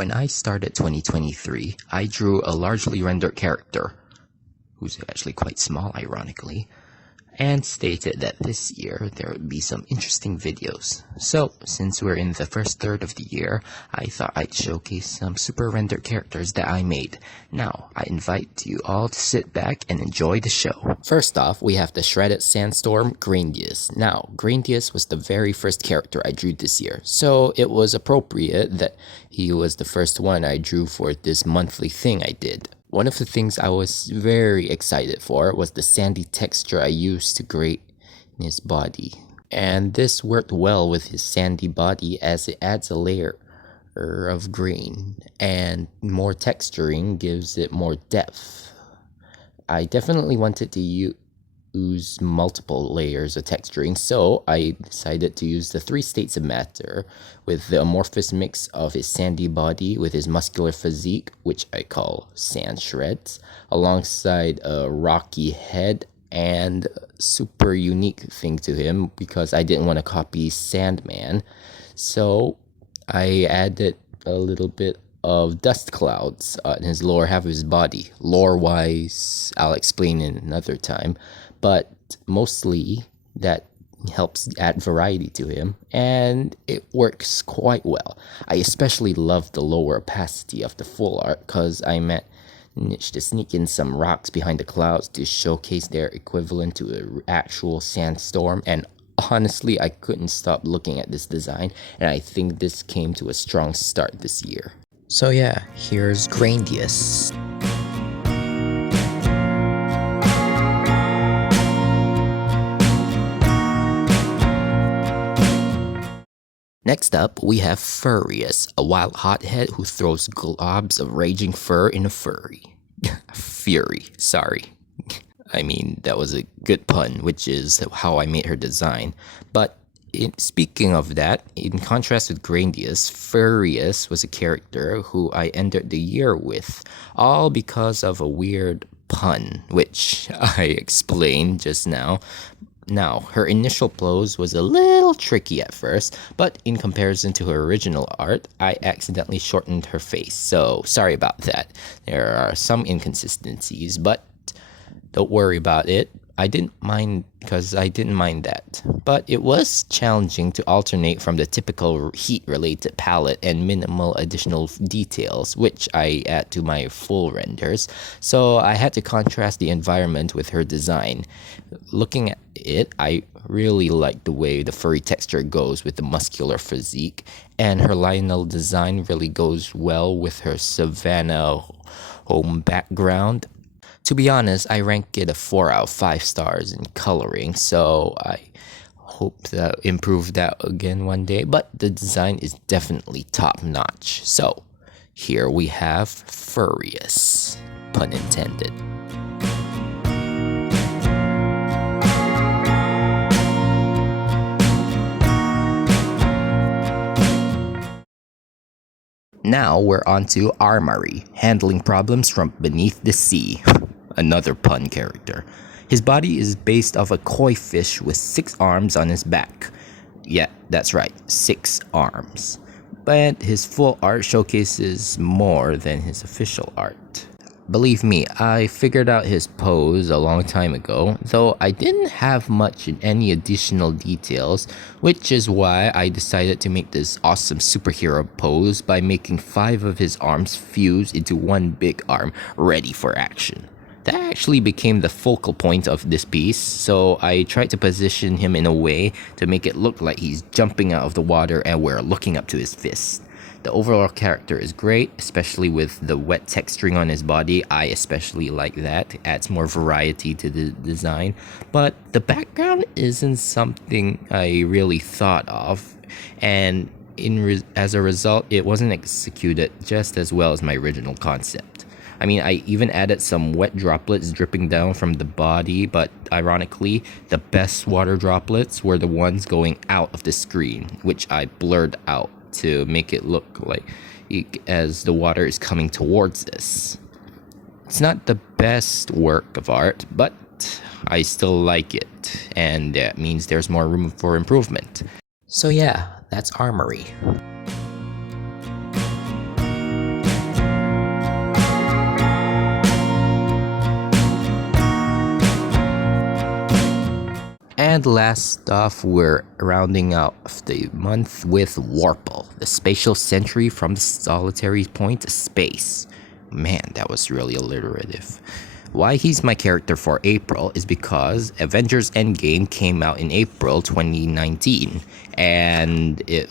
When I started 2023, I drew a largely rendered character, who's actually quite small ironically, and stated that this year there would be some interesting videos. So, since we're in the first third of the year, I thought I'd showcase some super rendered characters that I made. Now, I invite you all to sit back and enjoy the show. First off, we have the shredded sandstorm Grandius. Now, Grandius was the very first character I drew this year, so it was appropriate that he was the first one I drew for this monthly thing I did. One of the things I was very excited for was the sandy texture I used to grate in his body. And this worked well with his sandy body as it adds a layer of grain, and more texturing gives it more depth. I definitely wanted to use multiple layers of texturing, so I decided to use the 3 states of matter with the amorphous mix of his sandy body with his muscular physique, which I call sand shreds, alongside a rocky head and super unique thing to him because I didn't want to copy Sandman, so I added a little bit of dust clouds in his lower half of his body. Lore-wise, I'll explain in another time, but mostly that helps add variety to him, and it works quite well. I especially love the lower opacity of the full art because I managed to sneak in some rocks behind the clouds to showcase their equivalent to an actual sandstorm, and honestly, I couldn't stop looking at this design, and I think this came to a strong start this year. So yeah, here's Grandius. Next up, we have Furious, a wild hothead who throws globs of raging fur in a furry. Fury, sorry. I mean, that was a good pun, which is how I made her design. But speaking of that, in contrast with Grandius, Furious was a character who I ended the year with, all because of a weird pun, which I explained just now. Now, her initial pose was a little tricky at first, but in comparison to her original art, I accidentally shortened her face, so sorry about that. There are some inconsistencies, but don't worry about it. I didn't mind that. But it was challenging to alternate from the typical heat-related palette and minimal additional details, which I add to my full renders, so I had to contrast the environment with her design. Looking at it, I really like the way the furry texture goes with the muscular physique, and her lionel design really goes well with her savanna home background. To be honest, I rank it a 4 out of 5 stars in coloring, so I hope to improve that again one day, but the design is definitely top notch. So, here we have Furious, pun intended. Now we're on to Armory, handling problems from beneath the sea. Another pun character. His body is based off a koi fish with 6 arms on his back. Yeah, that's right, 6 arms. But his full art showcases more than his official art. Believe me, I figured out his pose a long time ago, though I didn't have much in any additional details, which is why I decided to make this awesome superhero pose by making 5 of his arms fuse into one big arm ready for action. That actually became the focal point of this piece, so I tried to position him in a way to make it look like he's jumping out of the water and we're looking up to his fist. The overall character is great, especially with the wet texturing on his body. I especially like that. It adds more variety to the design. But the background isn't something I really thought of, and as a result, it wasn't executed just as well as my original concept. I mean, I even added some wet droplets dripping down from the body, but ironically, the best water droplets were the ones going out of the screen, which I blurred out to make it look like as the water is coming towards us. It's not the best work of art, but I still like it, and that means there's more room for improvement. So yeah, that's Armory. And last off, we're rounding out the month with Warple, the spatial sentry from the solitary point to space. Man, that was really alliterative. Why he's my character for April is because Avengers Endgame came out in April 2019, and it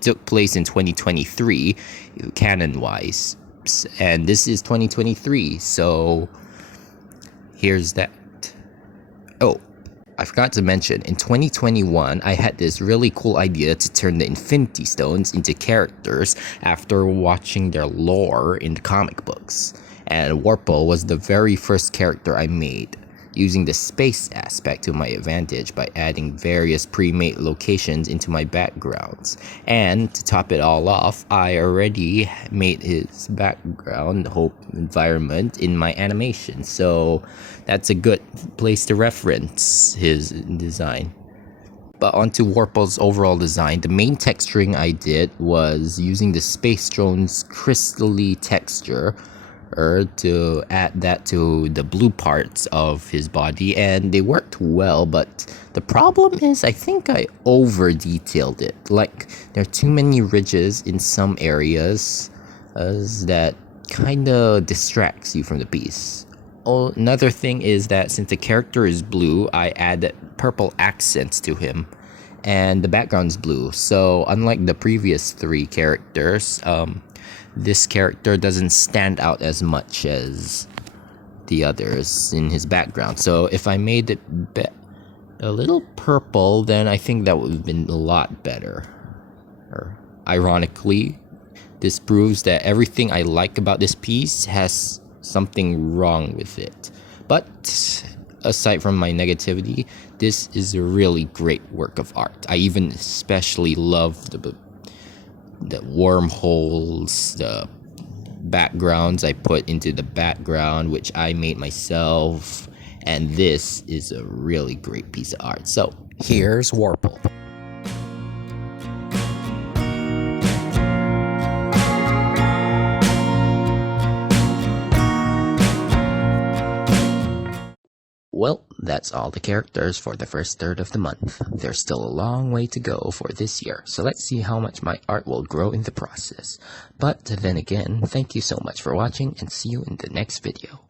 took place in 2023, canon-wise, and this is 2023, so here's that. Oh, I forgot to mention, in 2021, I had this really cool idea to turn the Infinity Stones into characters after watching their lore in the comic books. And Warple was the very first character I made, using the space aspect to my advantage by adding various pre-made locations into my backgrounds. And to top it all off, I already made his background environment in my animation, so that's a good place to reference his design. But onto Warple's overall design, the main texturing I did was using the Space Drone's crystally texture to add that to the blue parts of his body, and they worked well, but the problem is I think I over detailed it. Like, there are too many ridges in some areas that kinda distracts you from the piece. Oh, another thing is that since the character is blue, I added purple accents to him, and the background's blue, so unlike the previous three characters, this character doesn't stand out as much as the others in his background. So if I made it a little purple, then I think that would have been a lot better. Ironically, this proves that everything I like about this piece has something wrong with it. But aside from my negativity, this is a really great work of art. I even especially love the wormholes, the backgrounds I put into the background, which I made myself, and this is a really great piece of art. So here's Warple. Well, that's all the characters for the first third of the month. There's still a long way to go for this year, so let's see how much my art will grow in the process. But then again, thank you so much for watching, and see you in the next video.